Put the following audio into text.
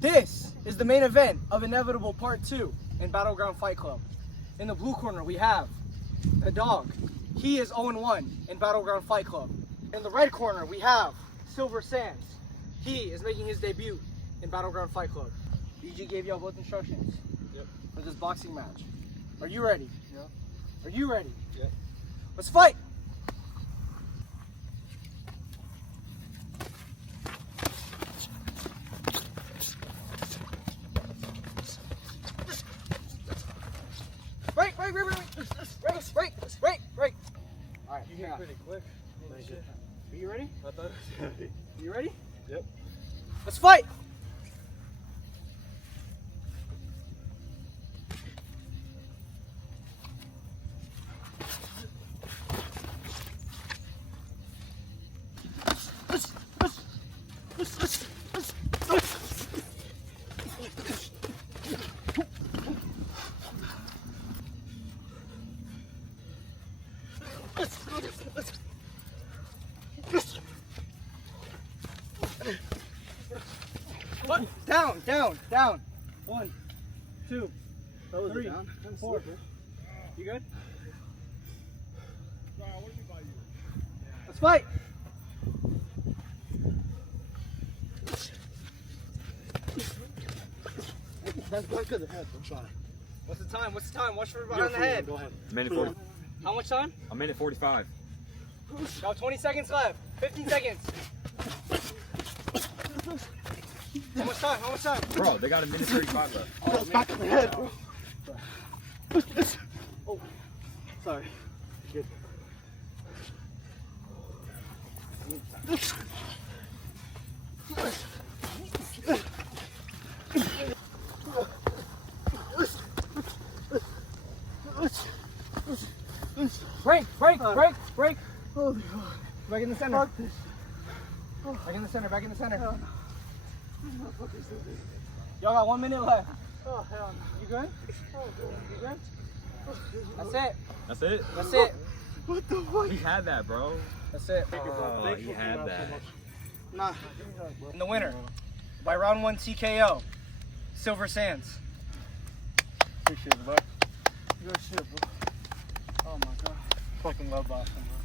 This is the main event of Inevitable Part 2 in Battleground Fight Club. In the blue corner, we have the dog. He is 0-1 in Battleground Fight Club. In the red corner, we have SilverSanz. He is making his debut in Battleground Fight Club. BG gave y'all both instructions for this boxing match. Are you ready? Yeah. Are you ready? Yeah. Let's fight! Right. All right, You got pretty quick. Are you ready? I thought it was heavy. You ready? Yep. Let's fight! Down. 1, 2, 3, 4. You good? Let's fight. That's good to the head. I'm trying. What's the time? Watch for behind the head. Go ahead. Minute 40. How much time? A minute 45. Got 20 seconds left. 15 seconds. How much time? Bro, they got a minute 35 left. Oh, back of the head, bro. Oh, sorry. Good. Break. Holy God. Back in the center. Fuck this. Back in the center. Hell no. What the fuck is this? Y'all got 1 minute left. Oh, hell no. You good? Oh, You good? God. That's it. That's it? What the fuck? He had that, bro. That's it. Oh, he had that. Nah. And the winner by round 1 TKO, SilverSanz. Appreciate it, bud. Good shit, bro. Oh my God. Fucking love boxing, bro.